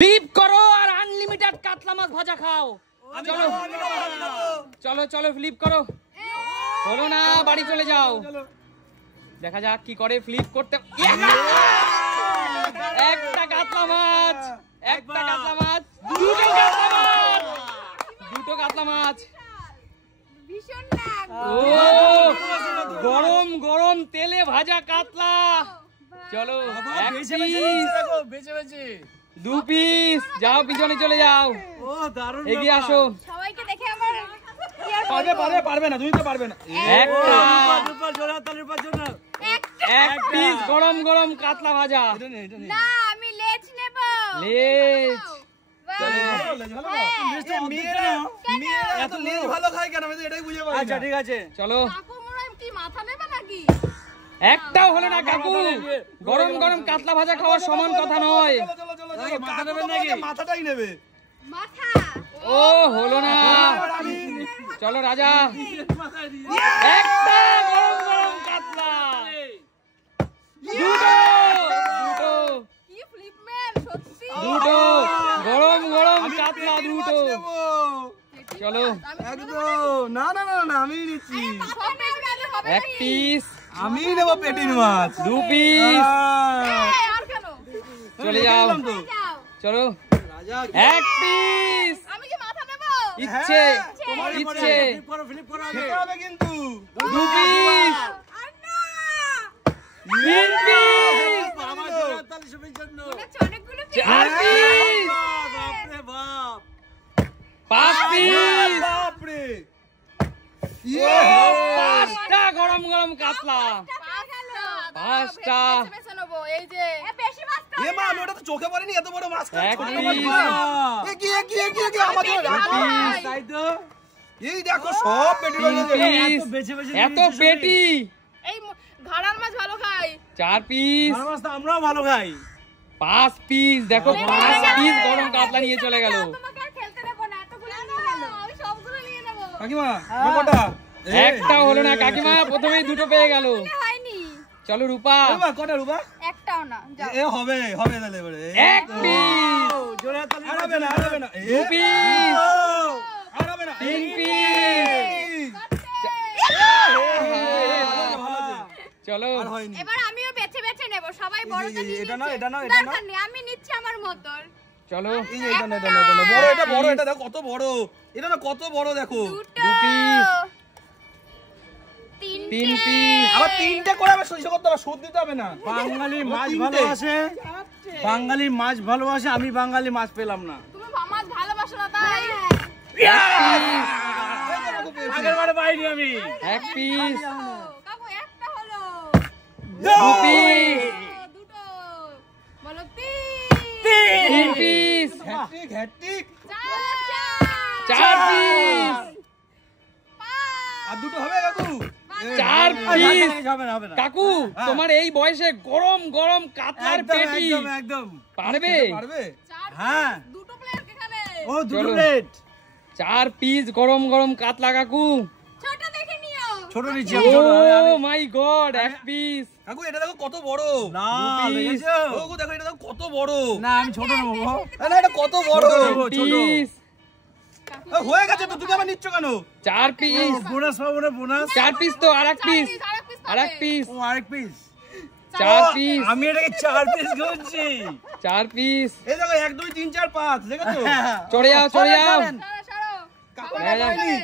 Flip করো আর unlimited কাতলা মাছ ভাজা খাও। চলো চলো চলো ফ্লিপ করো। হলো না, বাড়ি চলে যাও। দেখা যাক কি করে ফ্লিপ করতে। একটা কাতলা মাছ, একটা কাতলা মাছ, দুটো কাতলা মাছ, দুটো কাতলা মাছ। ও গরম গরম তেলে ভাজা কাতলা। চলো দু পিস, যাও পিছনে চলে যাও। এগিয়ে আসো। সবাইকে দেখে আমার পারবে না, তুমি তো পারবে না। এক পিস গরম গরম কাতলা ভাজা। না আমি লেজ নেব। লেজ আচ্ছা ঠিক আছে, চলো। কাকু মনে হয় কি মাথা নেবে নাকি? একটাও হলো না কাকু। গরম গরম কাতলা ভাজা খাওয়ার সমান কথা নয়। মাথাটাই নেবে। মাথা ও হলো না। চলো রাজা, একটা গরম গরম কাতলা। দুটো দুটো কি ফ্লিপম্যান সত্যি। দুটো গরম গরম কাতলা, দুটো। চলো না না না না, আমি নিচ্ছি। সব পেট গেলে হবে এক পিস, আমি নেবো পেটির মাছ। দু পিস। আর কেন? চলে যাও, যাও। চলো। এক পিস, আমি কি মাথা নেব? ইচ্ছে ইচ্ছে। খেতে হবে কিন্তু। দু পিস, আর না। তিন পিস, মনে হচ্ছে অনেকগুলো চার পিস, পাঁচ পিস। বাপরে, পাঁচটা গরম গরম কাতলা। পাঁচটা। বেছে নেব। এই যে বেশি মাছ তো এ মা, আমি ওটা তো চোখে পড়েনি, এত বড় মাছ খাচ্ছি। এক ছোট পিস। মাছ না। এ কি এ কি এ কি এ কি আমাদের তাই তো। এই দেখো সব পেটি তিন রয়ে পিস, এত পেটি। এই ঘাড়ার মাছ ভালো খাই। চার পিস, আমরাও ভালো খাই। পাঁচ পিস। দেখো 5 পিস গরম কাতলা নিয়ে চলে গেল। তোমাকে আর খেলতে দেব না, এতগুলো নিয়ে গেল। আমি সবগুলো নিয়ে নেব। কাকিমা কটা? একটাও হলো না। কাকিমা প্রথমেই দুটো পেয়ে গেল। হয়নি। চলো রূপা, রূপা কটা রূপা? একটাও না। যাও। এ হবে হবে তাহলে এবারে। এক পিস, আর হবে না, আর হবে না। দু পিস, আর হবে না। তিন পিস। চলো আর হয়নি। এবার আমিও বেছে বেছে নেব। সবাই বড়টা নিয়ে এটা না, নিচ্ছে। এটা না, এটা না। দরকার নেই, আমি নিচ্ছি আমার মতন। চলো। এই যে এটা না, এটা না, এটা না। বড়, এটা বড়, এটা দেখো কত বড়। এটা না কত বড় দেখো। দু পিস, তিন পিস। আবার তিনটে করে আবার সরিষা করতে হবে, সুদ দিতে হবে না। বাঙালি মাছ তিনটে। ভালোবাসে, বাঙালি মাছ ভালোবাসে, আমি বাঙালি মাছ পেলাম না। তুমি মাছ ভালোবাসো না তাই? আগের বারে পাইনি আমি। এক পিস, কাকু একটা হলো। দু পিস, দুটো। বলো তিন। তিন পিস, হ্যাট্রিক, হ্যাট্রিক। চার পিস, আর দুটো হবে কাকু? চার আর পিস। হবে না, হবে না। কাকু তোমার এই বয়সে গরম গরম কাতলার একদম, পেটি একদম, একদম। পারবে? পারবে? হ্যাঁ। দুটো প্লেয়ার এখানে। ও দুটো চলো। প্লেট। 4 পিস গরম গরম কাতলা কাকু। ছোট দেখে নিও। ছোট নিচ্ছি ও আমি, ছোট। মাই গড, এক পিস। কাকু এটা দেখো কত বড়। না, দু পিস। লেগেছে। ও গো দেখো এটা দেখো কত বড়। না আমি ছোট নেবো গো। না এটা কত বড়। ছোট। পিস, হয়ে গেছে তো, তুমি আবার নিচ্ছ কেন? 4 পিস। বোনাস পাবো না, বোনাস। 4 পিস তো আরেক পিস, আরেক পিস। ও আরেক পিস। 4 পিস, আমি এটাকে 4 পিস গুনছি। 4 পিস। এই দেখো 1 2 3 4 5 দেখেছো? চড়ে যাও, চড়ে যাও। কাকু হ্যাঁ, এটা হ্যাঁ। পাইনি।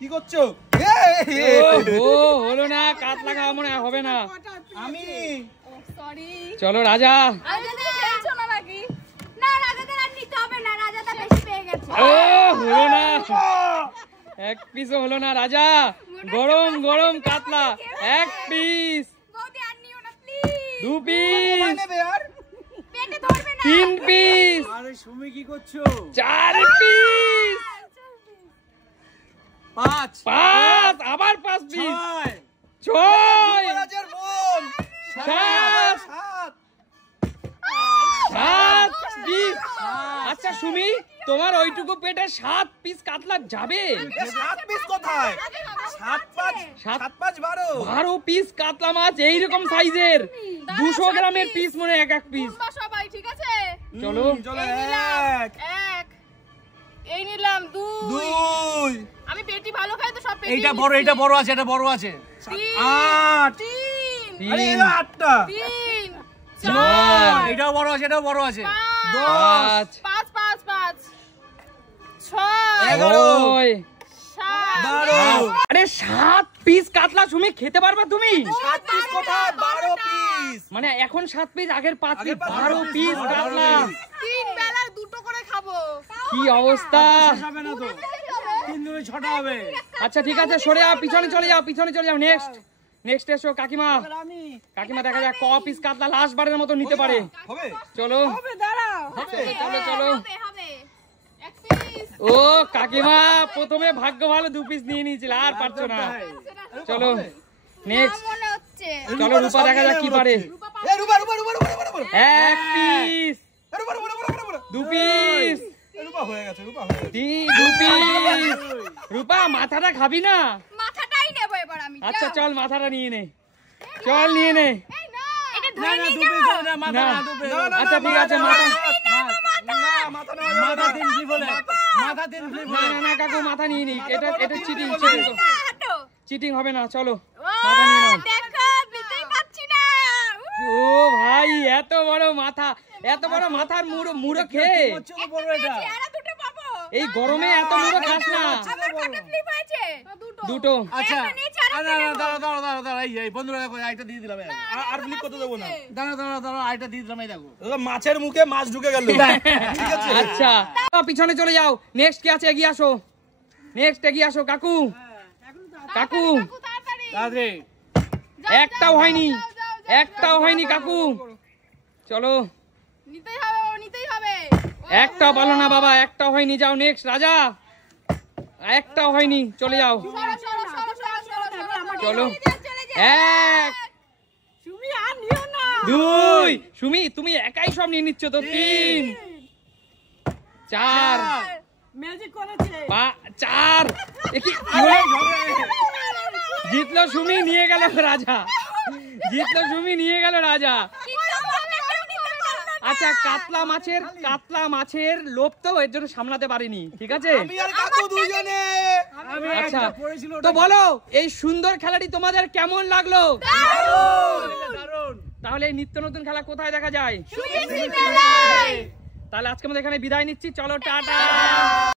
কি করছো? ও হলো না, কাতলা খাওয়া মনে হয় হবে না। আমি সরি। চলো রাজা। রাজাদের খেলছো না নাকি? না রাজাদের আর নিতে হবে না, রাজাদা বেশি পেয়ে গেছে। ও হলো না, এক পিসও হলো না। রাজা গরম গরম কাতলা, এক পিস, বৌদি আর নিও না প্লিজ। 2 পিস, নেবে আর? পেটে ধরবে না। 3 পিস, আরে সুমি কি করছো? 4 পিস, 5 5, আবার 5 পিস, 6 6, রাজার বোন 7, 7 পিস। আচ্ছা সুমি, তোমার ওইটুকু পেটে 7 পিস কাতলা যাবে? 7 পিস কোথায়? 7 5 7 5 12 12 পিস কাতলা মাছ এইরকম সাইজের, 200 গ্রামের পিস মনে এক এক পিস। সবাই ঠিক আছে। চলো চলো এক এক এই নিলাম দুই দুই আমি পেটি ভালো খাই তো সব পেটি এইটা বড় আছে, এটা বড় আছে। তিন আট তিন আরে এলো আটটা তিন চার এটাও বড় আছে, এটাও বড় আছে। পাঁচ পাঁচ পাঁচ পাঁচ ছয় এগারো ছয় সাত 12 আরে 7 পিস কাতলা সুমি খেতে পারবা তুমি? 7 পিস কোথায় 12 পিস মানে এখন 7 পিস, আগের 5 পিস, আগের পাঁচ 12 পিস বারো কাতলা। তিন বেলায় দুটো করে খাবো কি অবস্থা! শেষ হবে না তো, 3 দুই 6টা হবে। আচ্ছা ঠিক আছে, সরে যাও, পিছনে চলে যাও, পিছনে চলে যাও। নেক্সট এসো কাকিমা। কাকিমা দেখা যাক ক পিস কাতলা লাস্ট বারের মতো নিতে পারে। হবে চলো চলো চলো। হবে হবে এক পিস ও কাকিমা প্রথমে ভাগ্য ভালো 2 পিস নিয়ে নিয়েছিল, আর পারছো না। চলো নেক্সট, মনে হচ্ছে চলো রূপা দেখা যাক কি পারে। এ রুবা রুবা রুবা রুবা রুবা রুবা 1 পিস, রুবা রুবা রুবা 2 পিস, রুবা হয়ে গেছে রুবা হয়ে গেছে 2 পিস। রূপা মাথাটা খাবি না? মাথাটাই নেব এবার আমি আচ্ছা চল মাথাটা নিয়ে নে, চল নিয়ে নে। এই না এটা না ধরে না, নিয়ে 2 পিস যাও না, মাথা না। না, 2 পিস। আচ্ছা ঠিক আছে, মাথা না মাথা না মাথা 3 ফ্লিপ হলে, মাথা 3 ফ্লিপ না হলে। না না কাকু মাথা নিয়ে নি, এটা চিটিং, হাঁটো চিটিং হবে না। চলো ও মাথা নিয়ে নাও। দেখো দিতেই পাচ্ছি না ও ভাই এত বড় মাথা, এত বড় মাথার মুড়ো খেয়ে হচ্ছে তো বড় এটা। আরে দুটো পাবো এই গরমে এত মুড়ো খাস না। আমার কত ফ্লিপ হয়েছে দুটো। আচ্ছা একটা নিচে আর একটা দাঁড়া নেবো। দাঁড়া দাঁড়া দাঁড়া দাঁড়া, এই বন্ধুরা দেখো, আইটা দিয়ে দিলাম। আর ফ্লিপ করতে দেবো না দাঁড়া দাঁড়া দাঁড়া, আইটা দিয়ে দিলাম, এই দেখো। ওটা মাছের মুখে মাছ ঢুকে গেল ঠিক আছে আচ্ছা পিছনে চলে যাও। নেক্সট কি আছে, এগিয়ে আসো। নেক্সট এগিয়ে আসো কাকু। কাকু কাকু তাড়াতাড়ি দাদরে একটাও হয়নি, একটাও হয়নি কাকু। চলো নিতেই হবে ও নিতেই হবে একটাও ভালো না বাবা, একটাও হয়নি। যাও নেক্সট রাজা, একটাও হয়নি, চলে যাও। সরো সরো সরো সরো সরো চলো চলে যা 1 তুমি আর নিও না 2 সুমি তুমি একাই সব নিয়ে নিচ্ছ তো। 3 4 ম্যাজিক করেছে 4 কি হলো? জিতলো সুমি, নিয়ে গেল রাজা। জিতলো সুমি, নিয়ে গেল রাজা। আচ্ছা কাতলা মাছের লোভ তো এর জন্য সামলাতে পারিনি, ঠিক আছে? আমি আর কাকু দুইজনে আমি আচ্ছা একটা পড়েছিল, তো বলো এই সুন্দর খেলাটি তোমাদের কেমন লাগলো? দারুণ। তাহলে এই নিত্য নতুন খেলা কোথায় দেখা যায়? সুমি মেলায় তাহলে আজকে আমাদের এখানে বিদায় নিচ্ছি, চলো টাটা।